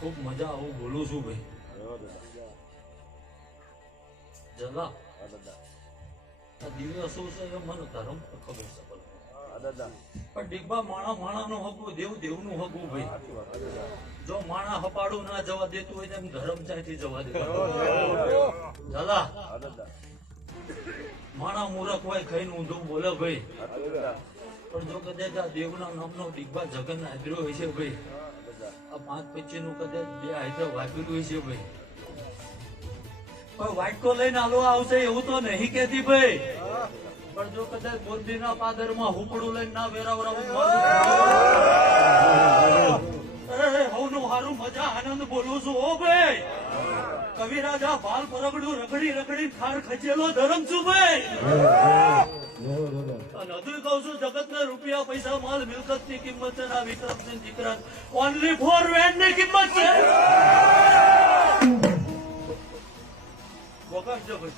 ખૂબ મજા આવું બોલું છું ભાઈ. જલા આ દિવસો છે એ મને ધર્મ ખબર છે પણ ડીબા માણા નું હગવું દેવ નું હગવું ભાઈ. જો માણા હપાડું ના જવા દેતું હોય એમ ધર્મ ચાથી જવા દે. જલા માણા મૂરખ હોય ખાઈને ઊંધું બોલે ભાઈ. પણ જો કદાચ આ દેવના નામનો ડીબા જગન હાજરો હોય છે ભાઈ, આ 5-25 નું કદાચ 2 હાજર વાપર્યું હોય છે ભાઈ. વાટકો લઈને આલો આવશે એવું તો નહીં કેતી ભાઈ. પણ જો કદાચ બોરડી ના પાદર માં હુપડું લઈને ના વેરાવરાવું હવનું હારું મજા આનંદ બોલું છું ઓ ભાઈ. કવિરાજા બાલ પરગડું રગડી ખાર ખચેલો ધરમ છું ભાઈ. અને હજુ કહું છું જગત ને રૂપિયા પૈસા માલ મિલકત ની કિંમત છે, ના વિક્રમસિંહ દીકરા ઓનલી ફોર વેન ની કિંમત છે. વગાડજો ભાઈ.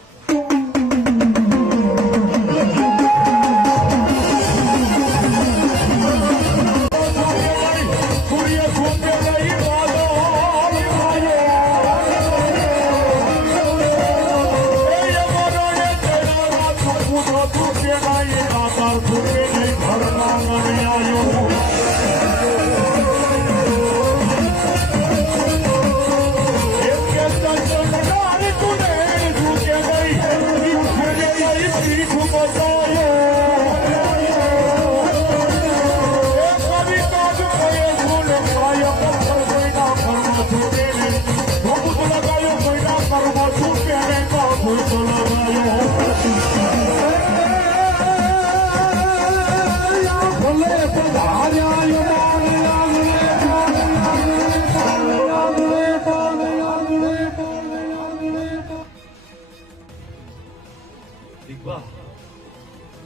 દીપા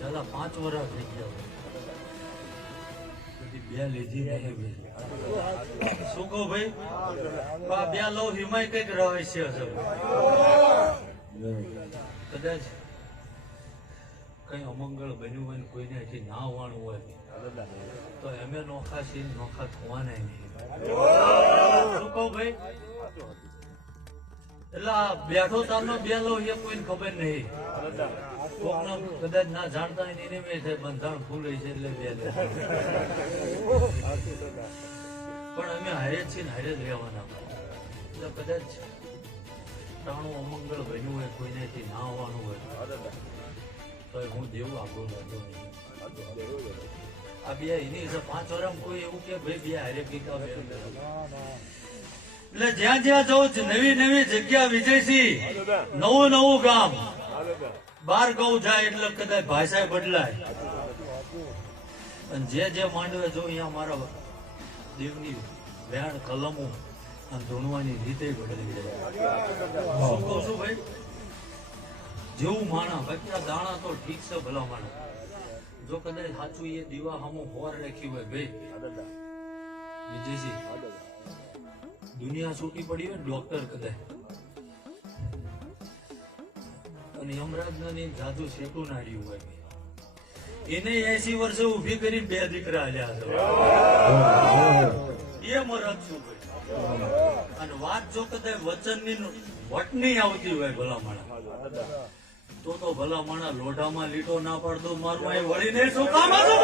દાદા 5 વર્ષ થઈ ગયા બે લીધી શું કહું ભાઈ. બે લવ હિમાય કઈક રહસ્ય છે કદાચ કઈ અમંગળ બન્યું હોય કોઈને અહીંથી ના આવવાનું હોય તો એમે નોખા સીન નોખા થવાના નહીં. શું કહું ભાઈ. એટલે આ બેઠો તારનો બે લવ એ કોઈને ખબર નહીં. કદાચ ના જાણતા એને બંધાણ ફૂલે છે એટલે બે લે. પણ અમે હારે જ છીએ ને હારે જ રહેવાના. એટલે કદાચ ટાણું અમંગળ બન્યું હોય કોઈને ના આવવાનું હોય તો હું દેવું આપણું લાગ્યો નહીં. આ બે એની 5 વર્ષ કોઈ એવું કે ભાઈ બે હારે પીતા એટલે જ્યાં જ્યાં જવું નવી જગ્યા વિજયસિંહ નવું ગામ બાર ગૌ જાય એટલે કદાચ ભાષા બદલાય. અને જે માંડવે જો અહીંયા મારા દેવની વેણ કલમો અને ધૂણવાની રીતે બદલી જાય. શું કહું છું ભાઈ. જેવું માણા બાકી આ દાણા તો ઠીક છે ભલા માણા. જો કદાચ સાચું એ દીવા હમું હોર રાખી હોય ભાઈ વિજયસિંહ દુનિયા છૂટી પડી હોય ડોક્ટર કદાચ અને યમરાજ ની જાદુ શેકું નાડ્યું હોય એને 80 વર્ષે ઉભી કરી 2 દીકરા આલ્યા છે એ મરદ છું ભાઈ. અને વાત જો કદાચ વચનની વટની આવતી હોય ભલા માણા તો ભલા માણા લોઢામાં લીટો ના પડતો મારું અહીં વળીને શું કામ હતું.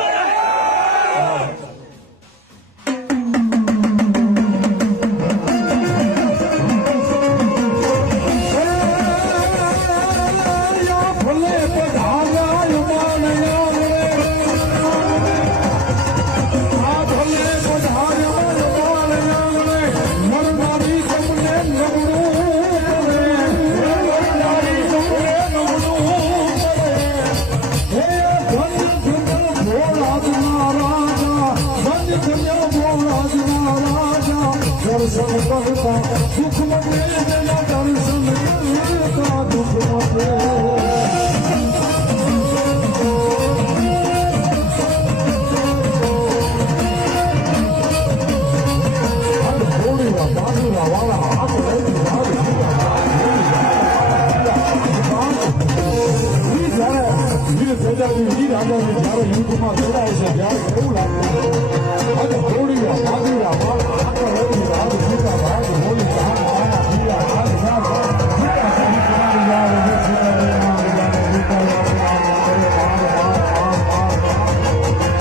વાળા